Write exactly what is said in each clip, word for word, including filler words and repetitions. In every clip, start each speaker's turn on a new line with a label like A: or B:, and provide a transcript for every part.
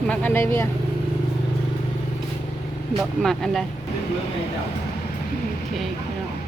A: หมักอันใดเบียบอกหมักอันใดเค้กเนาะ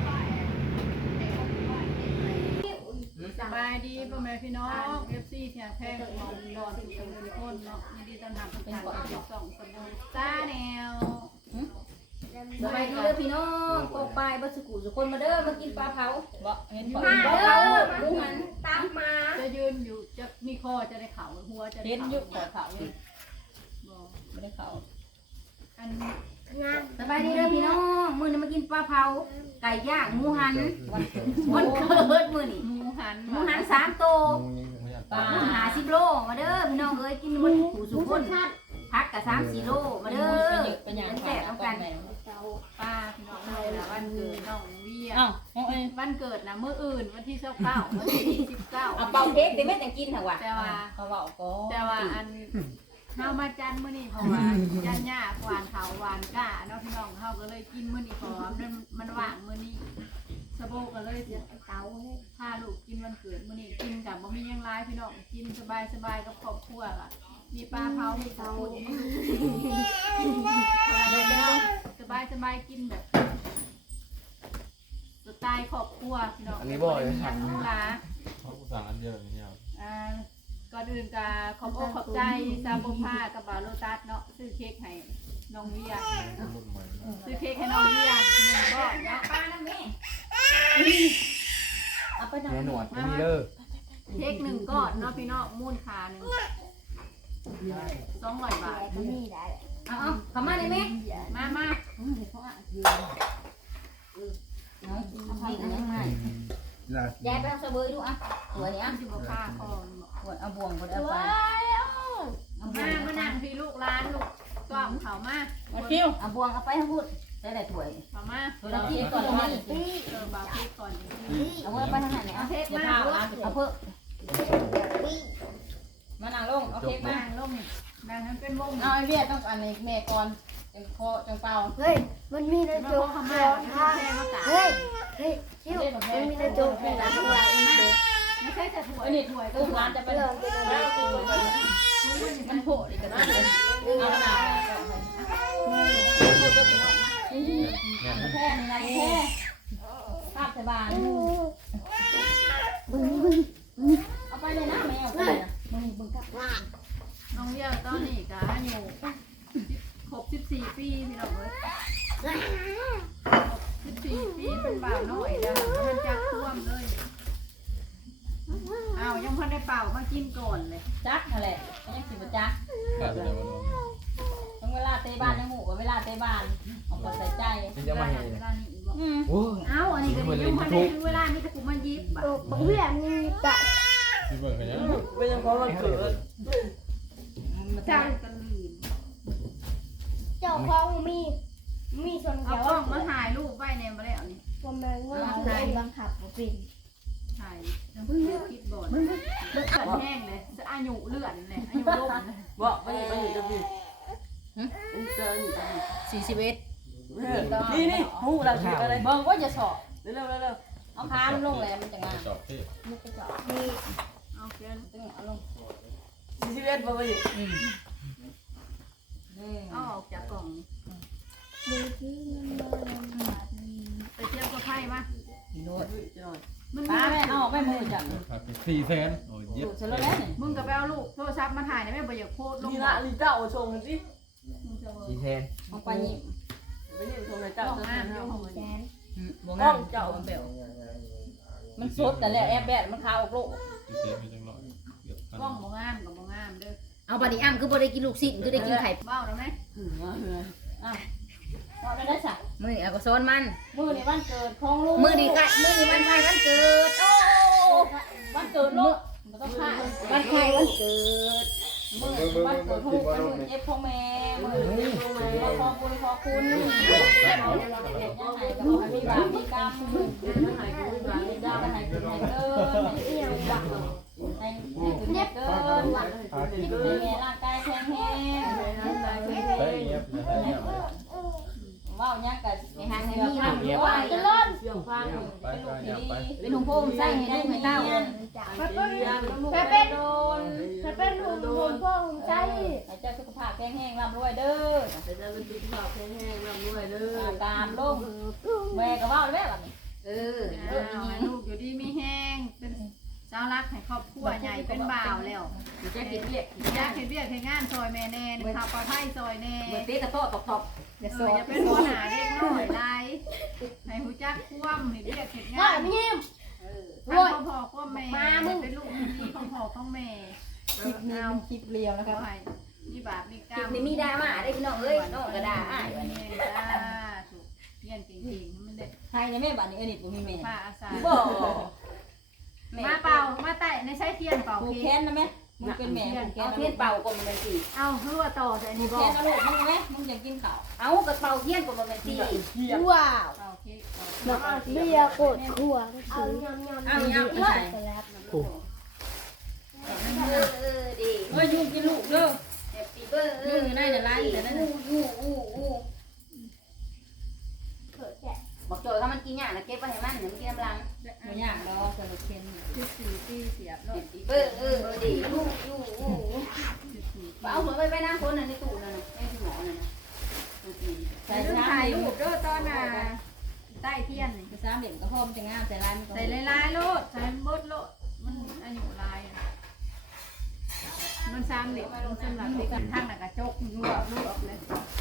B: สบายดีพ่อแม่พี่น้อง เอฟ ซี เที่ยงแพงมองนอนทุกคนทุกคนเนาะยินดีต้อนรับทุกท่านเข้าสู่ช่องสบู่ซ่าแนว
C: สบายดีเด้อพี่น้องโปกปลายบัสกุสุคนมาเด้อมากินปลาเผา
A: บ่เห็นบ่
C: ปลาเผาหมูหันตามมา
B: จะยืนอยู่จะมีคอจะได้เข่าหัวจะได้
A: เห็นอ
B: เข่า
A: ยุขอเขาอยู่
B: บอก
A: ไม่ได้เขา
B: อัน
C: สบายดีเด้อพี่น้องมื้อนี้มากินปลาเผาไก่ย่างหมูหันวันเกิดมื้อนี้
B: หมูหัน
C: หมูหันสามโตปลาหาสิบโลมาเด้อพี่น้องเอ้ยกินหมดผู้สุคนพักกับสามสี่โลมาเด้อ
A: เป็นอย่าง
C: แซ่บเอากัน
B: ป้าพี่น้องเลยละวันเกิดน้องเวีย
A: อ้าวน้องเอ้ย
B: วันเกิดนะมื้ออื่นวันที่สิบเก้าวันที่สิบเก้า
C: เอาเป่าเค้กได้แม่จังกินเถอะว่ะ
B: แต่ว่า
A: เขาบอกก็
B: แต่ว่าอันเฮามาจันมื้อนี้เพราะว่าย่าย่าหวานเขาหวานก้าเนาะพี่น้องเฮาก็เลยกินมื้อนี้เพราะว่ามันมันว่างมื้อนี้สะโบก็เลยจะเตาพาลูกกินวันเกิดมื้อนี้กินกับบ่มีหยังหลายพี่น้องกินสบายๆกับครอบครัวล่ะมีปลาเผามีเตาสบายสบายๆกินแบบสไตล์ครอบครัวพี่น้องอันนี้บ่อยสั่งลูกหลาน
D: เขาสั่งอันเดียวอย่างเงี้ย
B: อ่าก่อนอื่นก็ขอบอกขอบใจซาโบผ้ากับบาโลตัสเนาะซื้อเค้กให้น้องเวีย
D: รุ่นใหม่
B: ซื้อเค้กให้น้องเวียหนึ่งก้อนเนาะ
C: ปลาน้ำแม่เอาไปนำ
E: แม่หนวดก็มีเด้อ
B: เค้กหนึ่งก้อนเนาะพี่น้องมูลค่าหนึ่งสองร้อยบาท
C: เอาเอาเข้ามาได้ไหม
B: มามา
C: เอาไปกันยังไงยายไปเอาสบู่ดูอ่ะสวยอ่ะ
B: สิบผ้าคอ
C: สวยเอาบ่วงก็ได้เอาไปเอาบ่ว
B: มาง มานั่งพี่ลูกร้านลูกกล่องเขามา
A: มาคิว
C: เอาบ่วงเอาไปให้พูดได้แต่ถ้วย
B: เขามา
C: ตัวละกี่ก่อนเลย
B: เออบาเค้กก่อน
C: เอาไว้ไปทางไหนเนี่ยเอา
B: เค้ก
A: อย่า
B: มา
A: พาเอา
C: เอาเพิ่ม
A: มานั่งลงเอาเค้กมา
B: นั่งลงนั่งให้เป็นวง
A: เอาไอ้เบี้ยต้องอันนี้แม่ก่อนจังคอจังเป่า
F: เฮ้ย มันมีใน
B: มา
F: โจ๊
B: พ
F: ก
B: อเขา
F: เ
B: มาแค่มากา
F: ฮ้ย เฮ้ยชิวมันมีในโจ๊กเป็นหลังตัวเองนะ
B: ไม่ใช่จะถวย
A: อันนี้
B: ถวย
A: ตู้ร้านจะเป็น
F: เรื่องเป็นอะไรกู
A: มันโผล่ดิกันเอาหนา
C: แค่นี้นะแค่ภาพสบายเอาไปเลยนะแมวไปนะมึงมึงกับ
B: น้องเยี่ยตอนนี้ก็อายุครบสิบสี่ปีพี่น้องเอ้ยสิบสี่ปีเป็นบ่าวน้อยแล้วมันจักท่วมเลยอ้าวยังพันได้เป่ามากินก่อนเลย
A: จักอะไรยังสิบจัก
D: ขาดอะไรวะน้อง
A: ต้องเวลาเตะบ้านยังหูกับเวลาเตะบ้านเอาไปใส่ใจ
E: นี่จะมาเห็น
B: เวลานี้บอก
A: อืม
E: โอ้ย
B: อ้าวอันนี้ก็ยังพันได้ถึงเวลานี้ถ้ากูมายิบอ่ะ
F: โอ้บังเวียนนี่กะ
D: ที่เบิ่งกันยัง
E: ไม่ยังเพราะมันเกิด
B: จังกันลืม
F: เจ้าของมีมีส่วน
B: เอา
F: เกี่ยว
B: กล้องมาถ่ายรูปไว้ในมาแล้วนี่
F: ตัวแมงว่าคือไอ้บังคับบ่เป็น
B: ถ่ายเพื่อคิดบ่อนเลือดแห้งเลยอายุเลือดเลยอายุล่มเลย
G: บอกไปไปอยู่จะมีเจออยู่
A: สี่สิบเอ็ด
G: นี่นี่หูเราถืออะไร
A: เบิ่งว่าจะสอบ
G: เร็วเร็วเร็ว
A: เอาขาลงเลยมันจะงาน
D: จอบเทพ
B: เอาเกิน
A: ตึงเอาลง
G: สี่สิบเอ็ดบอกไปอยู่
A: อืม
B: เอาออกจากกล่อง
F: ดูที่มันบ่ลำบากนี่
B: ไปเที่ยวกับไพ่มา
A: โดด
B: มึง
A: ตาแม่เอาไม่มือจับ
D: ขาดสี่แสนโอ้ยเย็
A: ดู
D: บ
A: ดเสร็จแล้วนี่
B: มึงกับไปเอาลูกโทรศัพท์มาถ่ายได้ไหมบ่อยากโพสลง
G: นี่ละลีเจ้าชงกันสิ
E: สีแทน
A: เอาไปยิบ
G: ไม่ใช่ชงในเจ้า
B: ห้อง
G: เจ้า
B: น้ำเดี๋ยวห้อง
F: แสน
A: บ่งามเจ้าเบลมันสดแต่แล้วแอบแบดมันขาวออกโลก
D: สี่แสนมีจังหน่อยเกือบพัน
B: กล้องบ่งามกับบ่งามเด้อ
C: เอาบัดนี้อ้ำคือบ่ได้กินลูกศิษย์คือได้กินไข่
B: เบ้าแล้วไหม
A: เอาได้ได้สัก
C: มื้อนี้เอาก็ซ้อนมัน
A: มือในวันเกิดของลูก
C: มื้อนี้ก็มื้อนี้วันไข่วันเกิดโอ้
A: วันเกิดลูกมันต้องฆ่า
C: วันไข่วันเกิด
A: มือวันเกิดลูกวันมือเจ็บพ่อแม่มือเจ็บพ่อแม่ขอคุณขอคุณยังไงก็บอกให้มีบาปมีกรรมยังไงก็มีบาปมีกรรมให้คุณให้เกินให้คุณให้เกินให้แม่ร่างกายแข็งแรง
D: เฮ้ยเงียบนะเงียบ
A: ว้าวยังกับ
C: ในหางให้
A: เสือ
C: มี
A: ข้าม
C: ด้
A: ด้
C: ว
A: วย ย
C: จะล้น
A: ฟังเป็นลูกที่ดี
C: เป็นหนุ่มโพมใส่ให้ลูกให้เต้า
F: ไปเป็น
A: ลูก
F: ไป
A: เป็
F: เป็น น
A: โดน
F: ไปเป็นหุ่นหุ่นพ่อหุ่นใจ
A: ให้เจ้าสุขภาพแข็งแรงร่ำรวยเด้อ
G: จะได้เป็นสุขภาพแข็งแรงร่ำรวยเด้อ
A: ตามลงแม่ก็ว่าแม่แบบนี้
C: เออ
B: เอาให้ลูกอยู่ดีมีแห้งเป็นเจ้ารักให้ครอบครัวใหญ่เป็นบ่าวแล้ว
C: อยู่แจ๊กกินเรียก
B: อยากเห็นเบี้ยเห็นงานซอยแม่แน่ข่าวปลาไผ่ซอยแน่
C: เหมือนเตะตะโต้ตบตบ
B: อย่าซอยอย่าเป็นหัวหน้าเด็กน้อยไรให้หูจักคว่ำเห็นเบี้ยเห็น
F: พ่อง
B: าน
F: ไม่ยิ้ม
B: พ่อพ่อพ่อแม่เป็นลูกที่ของพ่อของแม่
A: คลิปนี้มันคลิปเรียวนะค
B: ก็
A: รับ
B: ให้มีบาปมีกร
C: คลิ
B: ร
C: ป
B: ม
C: นี้มีดราม่าได้พี่น้องเอ้ยน้องก็ด่าอ้าย
B: วันนี้จ้าถูกเรียนเก่งๆมันเด็ก
A: ใครในแม่บ้านนี้เอนิดบ่มีแม่
B: ป้าอาสา
A: บ่
B: มาเป่ามาแตะในใช้เทียนเป่า
A: ผูกแข
B: เค้
A: นนะแม่มึงเป็นแม่ผูกแข
C: เอา
A: น
C: เทียนเป่ากลมเป็นสี่
B: เอาเพื่อต่อใส่
A: ผู
B: นี่
A: ก
B: บอ
A: แข
B: ก
A: นนะลูกมึงไหมมึงอยากกินข้าว
C: เอากระเป๋าเทียนกลมเป็นสี่
F: ว้าว
B: เป่าเค้ก
F: น้องเบียร์กดขัวเอายำยำ
A: เอาเอาใส่
C: เออเออดี
A: เฮ้ยยุ่งกินลูกเด้อ
C: แฮปปี้เบิร์ดอู้อู้อู้
F: เขินแกะ
C: บอกโจยเขามันกินอย่างนะเก็บไว้ให้มันเดี๋ยวมันกินน้ำลัง
A: บ่ยากดอกสนุกเค็น
B: สิบสี่ปีเสียบ
C: แฮ
B: เนาะ
C: ปปี้เบิร์ดเออดีอู้อู้อู้
B: สิบสี่
C: เอาหัวไปไปน้ำคนนั่นในตู้นั่นน่ะไอ้ที่หมอนั่นน่ะ
A: ใส่
B: ใส่
A: น้ำ
B: ถ่าย
A: ลู
B: รู
A: ก
B: ปด้วยตอนน่ะใต้เทียนนี่
A: ใส่สามเหลี่ยมก็พอมจะงามใส่ลายมันก็
B: ใส่ลายๆโลดใส่เบิดโลดมันอายุลายมันซ้ำเหล็กมันสำหรับเด็กทั้งน่ะกระจกรวบรวบเลย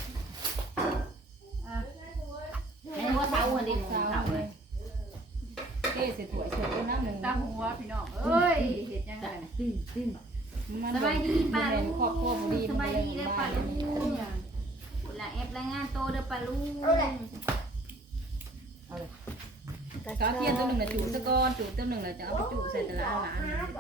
B: อ่ะ
C: ในหัวเท้าหัวดิน
A: สาว
C: เท้า
A: เล
C: เลย ย
A: เก้เสร็จถ้วยเสร็จน้ำหนึ่ง
B: ตาหัวพี่น้องเอ้ยเห็ดยังไง
C: สบายดีป้า
A: ครอบครัวดี
C: สบายดีเลยป้าลูกละแอปรายงานโตเด้อป้าลูก
A: กาวเทียนตัวหนึ่งน่ะจุสะก้อนจุตัวหนึ่งน่ะจะเอาไปจุใส่แต่ละหลาน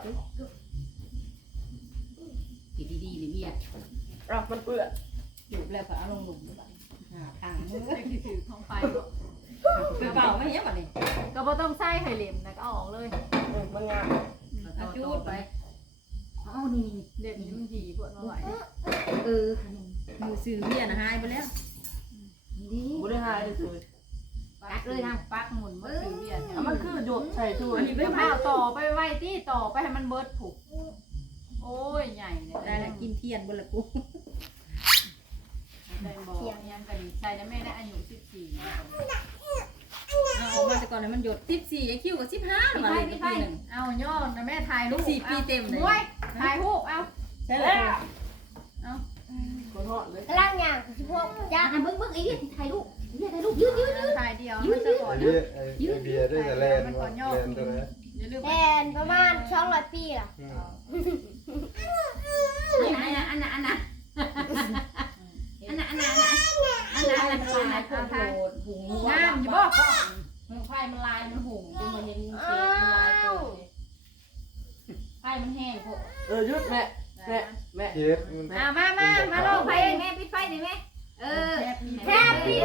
C: ดีดีๆนี่เบี้ย
E: รักมันเปื้อน
A: จุแล้วก็เอาลงหลุมหาทางมือ
B: ไอ้ที่ถือของไฟ
A: ไปเป่าไม่เยอะกว่านี้
B: ก็บ่ต้องใส่ไข่เหล็มนะก็เอาออกเลย
E: มันงาม
A: เอาจุดไป
C: เอานี่
B: เล็มมันหยีปวดมาไหว
C: เออ
A: มือซื้อเบี้ยนะหายไปแล้ว
C: ดี
E: บุได้หายเลยสวย
C: กัดเลยนะ
B: ปักหมุนมาถือเบียร์
E: มันคือหยดใส่ถ้วย
B: อันนี้เป็นข้าวต่อไปไว้ที่ต่อไปให้มันเบิดผูกโอ้ยใหญ่เลย
A: ได้แล้วกินเทียนบนละกู
B: ได้บอกยังกันใส่แล้วแม่ได้อายุสิบสี่
A: เอามาแต่ก่อนนั้นมันหยดสิบสี่ไอ้คิวกับสิบห้ามาเลยปีหนึ่ง
B: เอาย่อนะแม่ถ่ายรูป
A: สี่ปีเต็มเลย
B: โอ้ยถ่ายรูปเอา
A: ใช่แล้ว
B: เอา
E: ขอโทษเลย
F: กระล่างอย่างสิพวก
C: จ้าอันบึ้งบึ้งอีกถ่ายรูปถ่ายรูปยืดยืด
B: ถ่ายเดียวมันจะก่อน
H: เบียร์ไอ้เบียร์ได้แต่แลนด์ว่าแลนด์ตัวนั้น
B: อย่าลืม
F: แทนประมาณสองร้อยปีล่ะ
C: อันน่ะอันน่ะอันน่ะอันน่ะอันน่ะอันน่ะอันน่ะอันน่ะ
A: มันลายโคตรโหดหุง
B: งามอยู่บ่
A: มันไฟมันลายมันหุงจนมาเห็นเค้กมันลายโคตรไฟมันแห้งโคตร
E: เออยุดแม่แม่แม่
H: เจ็ดมัน
B: อ่ามามามาล
C: ปิ
B: ง
C: ด
B: ไป
C: ไฟแม่ปิดไฟดิแม่เออ
B: แฮปปี้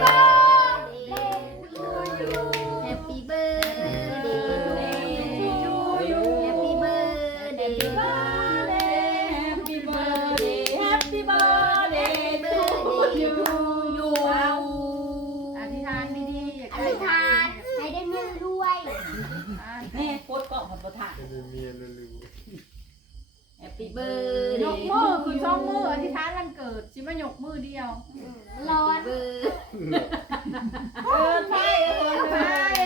C: แฮปปี้เบิร์ดเดย์ทูยูแฮปปี้เบิร์ดเดย์
A: Happy birthday Happy birthday to you
C: ยู
B: อธิษฐานดีๆอย่า
F: อธิษฐานให้ได้เงินรวย
A: แม่โคตรเกาะมันประทาน
H: เป็นเมียลืม
C: แฮปปี้เบิร์ด
B: ยกมือคือช่องมืออธิษฐานวันเกิดสิมายกมือเดียว
F: ร้อน
C: เบิร์ด
A: เออใช่เออ
B: ไป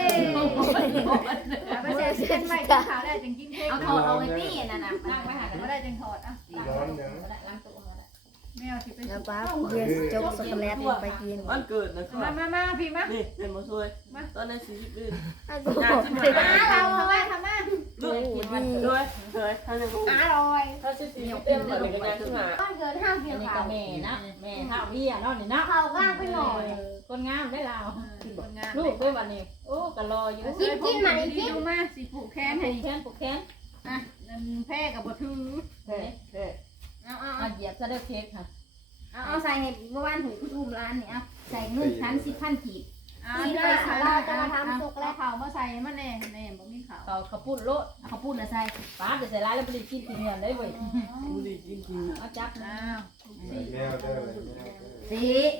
A: ใช่
B: ไปเซ็นเซ็นใหม่กินข้าวได้จังกินเค้ก
C: เอาถอดเอาไว้ตี้นั่นน่ะ
B: นั่งไปหากันไม่ได้จังถอดอ่ะ
H: ร้อนยัง
A: ล้างตัวมาแล้ว
B: ไม่เอาสิไป
F: แล้วป้าเบียร์จกช็อกโกแลตไปกิน
E: วันเกิดนะค
B: มา
E: รับ
B: มามาพี่มา
E: นี่เป็นมาช่วยตอนนั้นสี่สิบปี
F: กู
E: งานที่มา
B: มาเราทำมาทำมา
E: ด้วยด้วยเลยท่านจะพูด
F: อร่อย
E: ถ้าสี่สิบเต็มเลยกันยังขึ้นมา
F: ต้องเกินห้าเพีย
A: อั
F: ง
A: นนี้
F: เขา
A: ก็แม่นะแม่ข้าวเบี้ยเนาะนี่เนาะ
F: เขาก้างไปหน่อย
A: คนงามได้เรา
B: คนงาน
A: ลูกด้วยวันนี้โอ้ก็รออยู่
B: ดูมาสิผูกแขน
A: แข
B: ให้
A: นแขนปกแขน
B: อ่ะแพ้กับบ่ถือ
A: เฮ้ย
C: เอาเอา
A: เอาเหยียบซะเด้อเค้กค่ะ
C: เอาเอาใส่ให้เมื่อวานหูคุณอุ้มร้านนี่เอาใส่เงินพันสิบพันขีด
B: อ่าได้ค่ะเราจะมาทำสุกแล้วเขามาใส่มาแน่แน่บ่มีเขา
A: เขาเขาพูดโลด
C: เขาพูดละใส่
A: ป้าจะใส่ร้ายแล้วไปกินกินเงินได้เว้ย
E: ดูดีจริงจริง
A: เอาจับนะ
B: อ้าว
H: แมวได้เลย
C: สีค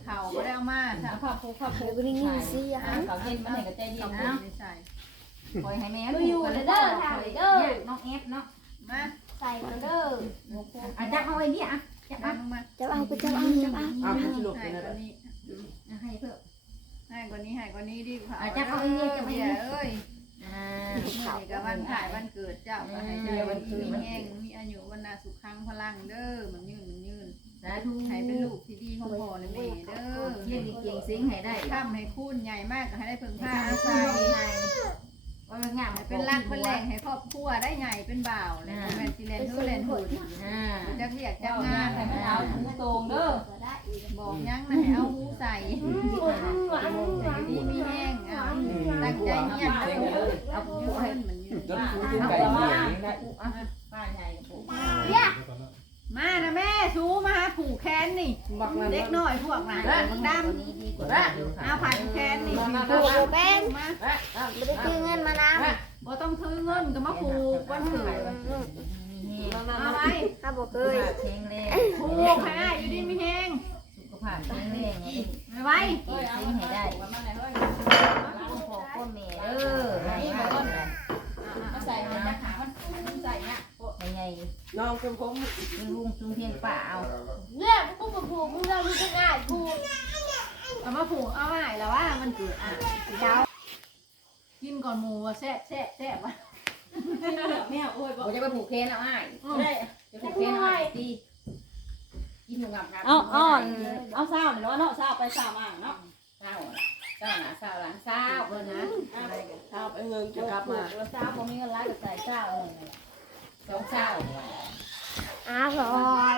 B: ข่าวก็ได้เอามาถ้า
A: ข้าวผูข้าวผู
F: ก็ได้ยินเสียง
A: ข้าวเย็นมันไหนก็ใจดี
B: เอา
A: นะ
B: ไม่ใส่
C: คอยให้แม่
F: ดูอยู่เด้อเด้อทางเด้อ
C: น้องเอฟเนาะ
B: มา
F: ใส่มันเด้อ
C: อ่ะจับเอาไว้นี่อ่ะจับ
B: ดั
C: เอา
B: งมา
F: จะเอาไปจะเอาจะเอา
E: อ้าวสรุป
B: ให้
E: เป็น
B: ก
E: อะไร
B: ว่านี้
C: ให้เพิ่ม
B: ให้กว่านี้ให้กว่านี้ดีกว่า
C: อ่ะจับเอาไว้นี่จับเอาไว้นี่
B: เอ้ย
C: อ่า
B: เขาก็วันถ่ายวันเกิดเจ้าก็ให้เจ้าวันที่มีแห้งมีอายุวันนาสุขังพลังเด้อมันยืนมันยืน
C: สาธุ
B: ให้เป็นลูกที่ดีของพ่อและแม่เด้อ
C: เยี่ยงเก่งเสียงให้ได้
B: ทำให้คุณใหญ่มากก็ให้ได้เพิ่ง
C: ให้
B: พา
C: อา
B: อา
C: ศั
B: ศั
C: ย
B: ย
C: ไงว่ามันงาม
B: ให้เป็นรักเป็นแรงให้ครอบครัวได้ใหญ่เป็นบ่าวเลยแม่สิเลนทุเลนหุ่น
C: อ่า
B: จักเรียกจั
A: เจ้าก
B: งาง
A: าน
B: น
A: ใส่ไม่เอาหูตรงเด้อ
B: บอกยังนะให้เอาหูใส่ดีมีแห้งเอาตั้งใจเงียบเด้อเอาหูให้มันยืน
E: จนคุณไก่เหนียวนี่ได้
A: ป้าใหญ่กับผู
B: มานะแม่ซูมาหาผูกแขนนี่
E: บักนั่น
B: เด็กน้อยพวกน่ะมึงดำ
C: นี้ดีกว่า
B: เอาผ่านแขนนี่
F: ผูกเป็น
B: มา
F: ไม่ได้ซื้อเงินมานะ
B: บ่ต้องถือเงินก็มาผูกวันเกิดเอาไว้
F: ถ้าบอกเคย
C: แข็งแรง
B: ผูกให้ได้อยู่ดีมีแห้ง
C: สุขภาพแข็งแรงให้
B: ไม่ไว้
A: เฮ้ยเอาให้ได้มาไหนเฮ้ย
C: คุณพ่อคุณแม่เด้อให้มาต้น
A: มาใส่มันจะหามันใส่เนี่ย
C: ให้ไง
E: น้องเป็นผม
C: ลุงจุงเพียงป่าเอา
F: เรื่องพวกผูกมึงเราดูง่ายผูก
B: เอามาผูกเอาไว้แล้วว่ามันเกิดอ่ะเช้ากินก่อนหมูว่าแซ่บแซ่บแซ่บว่ะ
A: แม่โอ้ยบอก
C: ผมจะไปผูกแขนเอาอ้าย
A: ได้
C: จะผูกแขนเอาอ้ายตีกินหมูงับครับ
A: เอาอ่อนเอาเศร้าเนาะเนาะเศร้าไปเศร้ามาเนาะ
C: เศร้าเศร้าหนาเศร้าหลังเศร้าเพิ่นนะ
E: ถ้าไปเงินจะกลับมา
A: เศร้าผมมีเงินร้ายกับใส่เศร้าเลย
C: สองเศร้า
F: อร่อย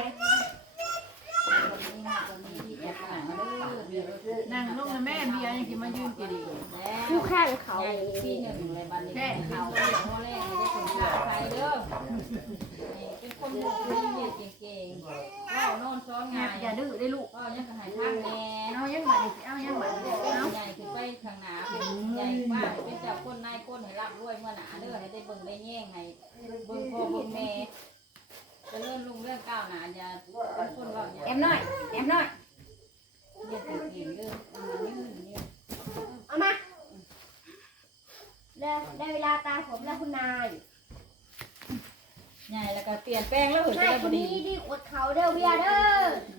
B: นั่งลงนะแม่เบียร์ยังกินมายืนกินอีก
F: ผู้แข่งเขา
A: ที่หนึ่งเลยบันนี้แค่เขาพ่อแรกได้คนขาใครเด้อเป็นคนเรียนเก่งๆว่านอนซ้อนงาน
B: อย่าดื้อได้ลูก
A: ก็ยังหายทางแน่
B: เอายังบัดนี่เอายังบัดนี่เอา
A: ใหญ่ขึ้นไปข้างหน้าเป็นใหญ่กว่าเป็นเจ้าคนนายคนให้รับรวยเมื่อหนาเด้อให้ได้เบิ่งได้แย่งให้เบิ่งพ่อเบิ่งแม่จะเริ่มลุงเรื่องก้าวหน้าอย่าเป็นคนเราอย่า
C: แอมน้อยแอมน้อย
A: เรียนเก่งๆเด้อนี่นี่
F: เอามาได้ได้เวลาตาผมแล้วคุณนาย
A: ใหญ่แล้วก็เปลี่ยนแปลงแล้วเหรอ
F: นายคนนี้ดีอดเขาเด้อเบียเด้อ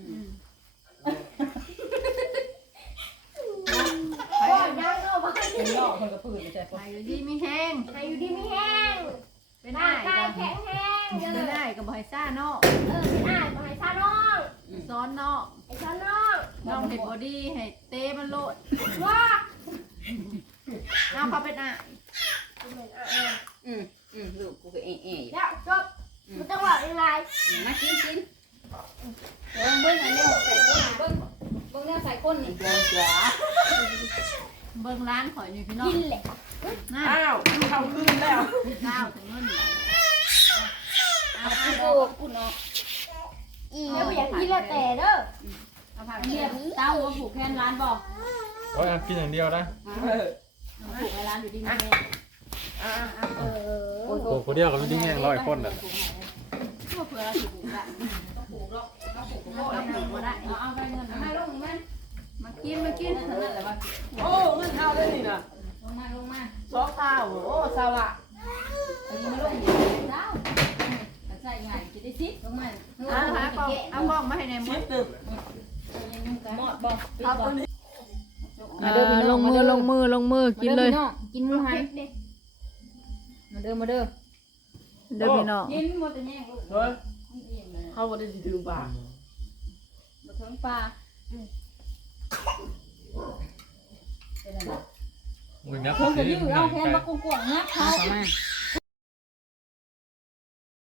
F: ก่อนดังเอาไว้
A: เป็นหลอกคนกระพือใช่ปะ
B: ให้อยู่ดีมีแห้ง
F: ให้อยู่ดีไม่แห้ง
B: เป็น
F: ร่า
B: อ้าง ย
F: กาย
B: กั
F: แข็งแห้งเด้
B: ไม่
F: อ
B: ได้กับบ่ให้ซ่าเนาะ
F: เออเป็นอ้ายบ่ให้ชาน้อง
B: ซ้อนเนาะ
F: ไอ้ชาน้อง
B: น้องเห็ดบอดี้ให้เต้มันโลด
F: ว่า
B: เอาเขาเป็นอ่ะ
C: อืมอืมลูกกูก็เอ๋เอ๋
F: แล้วจบมันต้องบอกยังไง
C: มากินกินเบิ้งเบิ้งอันนี้ใส่ก้นเบิ้งเบิ้งเนี่ยใส่ก้นนี่
E: เดือนจ๋า
B: เบิ่งร้านข่อยอยู่พี่น้อง
F: กินแหละ
B: น่า
E: อ้าวเข้าคืนแล้ว
B: ข้าวถึงเงิน
C: เอาไปโอ้กูเนาะ
F: อีเดี๋ยวอยากกินแล้วแต่เด้อ
B: เอาผัก
A: เรี
B: เที
A: ย
B: ย
A: บบ เต้าว่าผูกแค่ร้านบอก
D: โอ้ยกินอย่างเดียวนะ
E: เออ
A: ผูกในร้านอยู่ที่นี่
F: เออ
D: โอ้คนเดียวก็ไม่ได้แง่งร้อยคนอ่ะ
B: ทั่วเผื่อเราสิบุกละ
A: ต้องผูกหรอกต้องผูก
B: เราเอาผูกมาได้
A: เอาเอาไปเงินมาลงมา
B: มากินมากิน
A: นั่นแหละว่า
E: โอ้เงินเข้าได้นี่นะ
A: ลงมาลงมา
E: สองเท้าโอ้สาวะ
A: อันนี้มาลงอยู่เต้าใส่ไงจะได้ซิลงมา
B: เอาหากล้องเอากล้องมาให้ในมื
E: ชิ
B: อ
E: ดหนึ่ง
A: หมดบอก
E: เอาตัวนี้
B: ลงมือลงมือลงมือกินเลย
C: กินหมูหันมาเด้อมาเด้อ
B: เดี๋ยวพี่น้อง
A: กินหมดแต่แย่งลูก
E: เฮ้ยเข้าวันนี้ถึงป่า
A: มาถึงปลาเป็นอะไร
D: มึงนับ
A: คน
D: สิ
A: จะยื้อเอาแทนมากวงๆนะเขา
C: มา